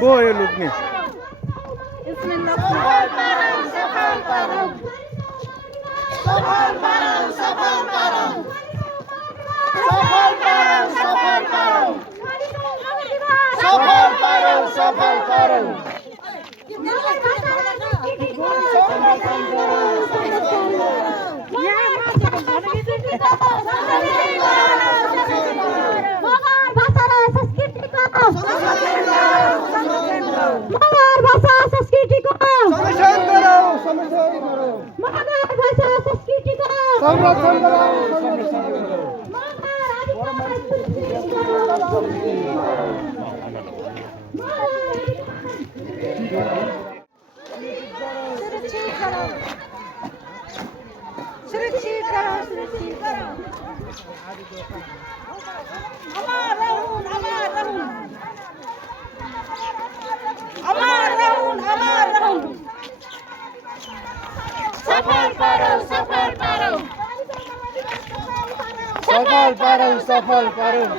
को यो लुक्ने सफल पारो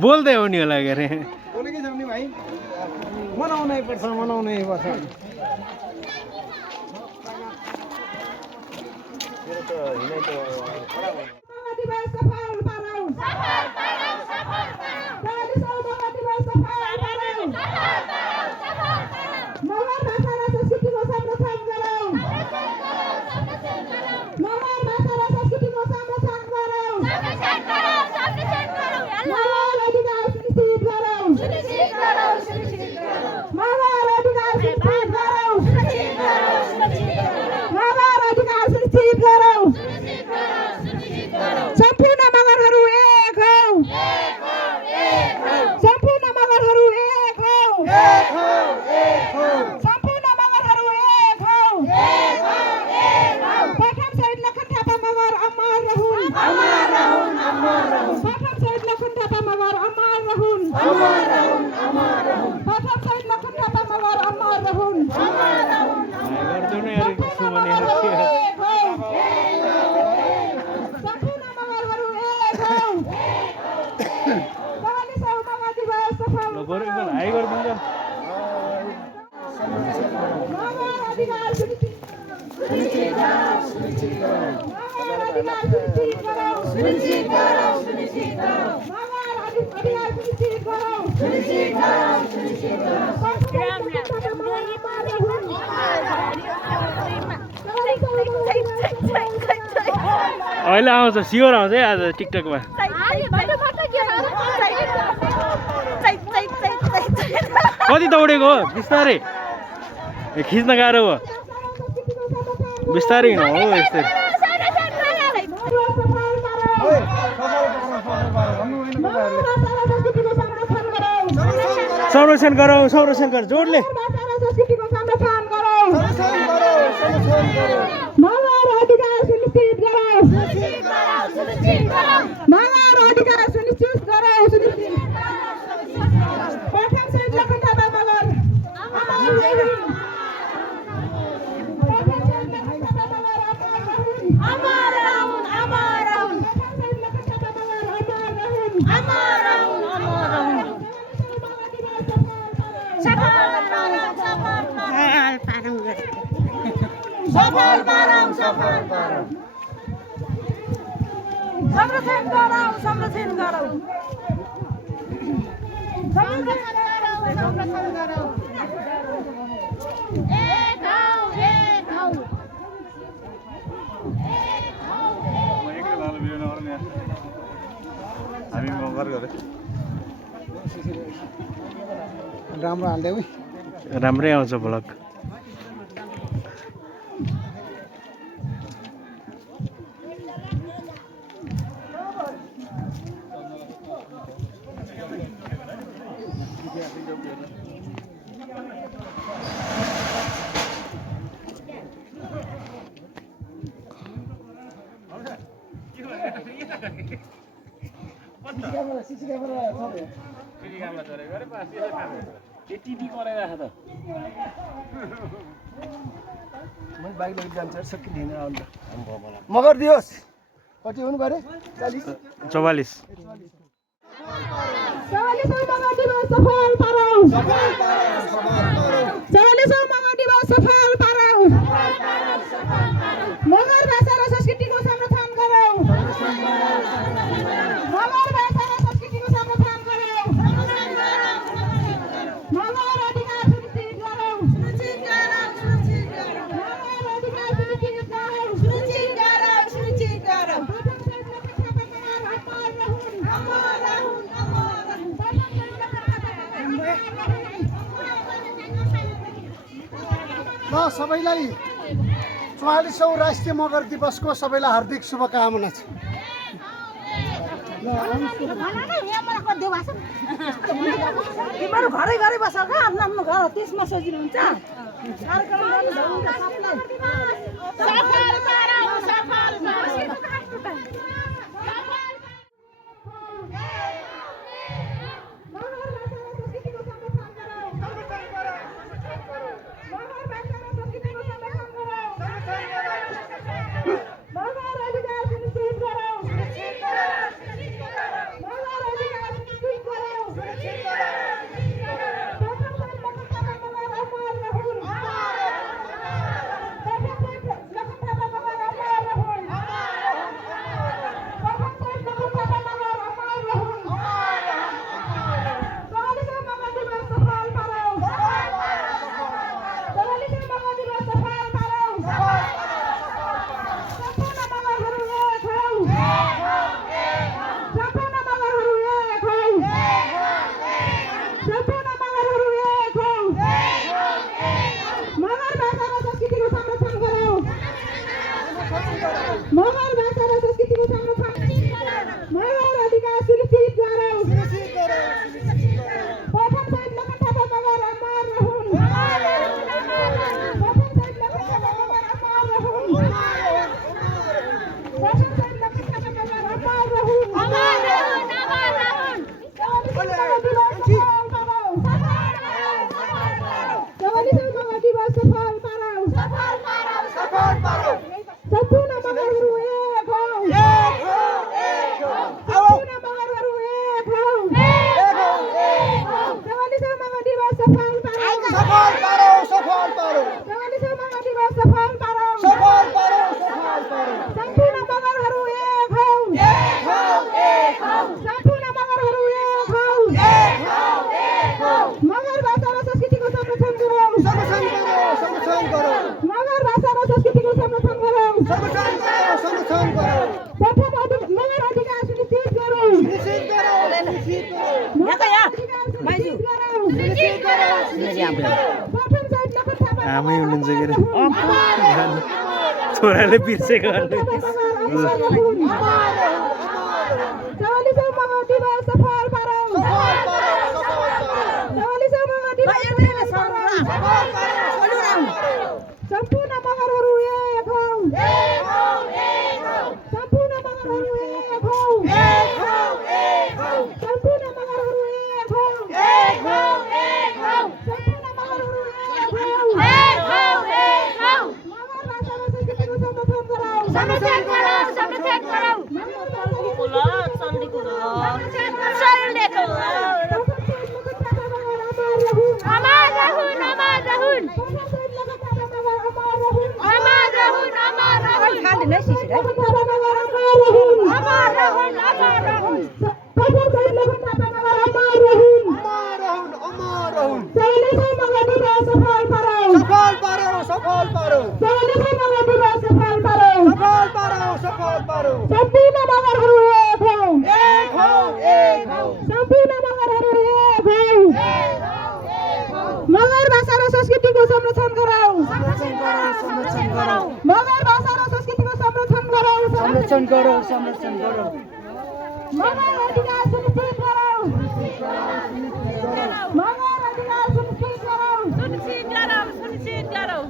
बोल्दै हो नि होला के अरे बोलेकै छौ नि भाइ मनाउनै पर्छ अहिले आउँछ सियोर आउँछ है आज टिकटकमा कति दौडेको हो बिस्तारै खिच्न गाह्रो हो बिस्तारै हिँड्नु हो यस्तै संरक्षण गर जोडले हामी मगर गरे राम्रो हाल्दै उही राम्रै आउँछ ब्लग सिसी क्यामेरा बाइक लगेर जान्छ सक्किन हिँडेर आउँदा मगर दियोस् कति हुनु गरे 44 मगर भाषा र संस्कृतिको संरक्षण गरौँ मगर भाषा र संस्कृतिको संरक्षण गरौँ मगर अधिकार सुनिश्चित गरौँ मगर अधिकार सुनिश्चित गरौँ ल सबैलाई 44औं राष्ट्रिय मगर दिवसको सबैलाई हार्दिक शुभकामना छ तिमीहरू घरै घरै बस आफ्नो आफ्नो घर त्यसमा सजिलो हुन्छ कार्यक्रम गर्नु आमै हुनुहुन्छ के अरे छोराले बिर्सेको सम्पूर्ण मगरहरू एक हौ संरक्षण गराऊ मगर भाषा र संस्कृतिको संरक्षण गराऊ मगर अधिकार सुनिश्चित गराऊ मगर अधिकार सुनिश्चित गराऊ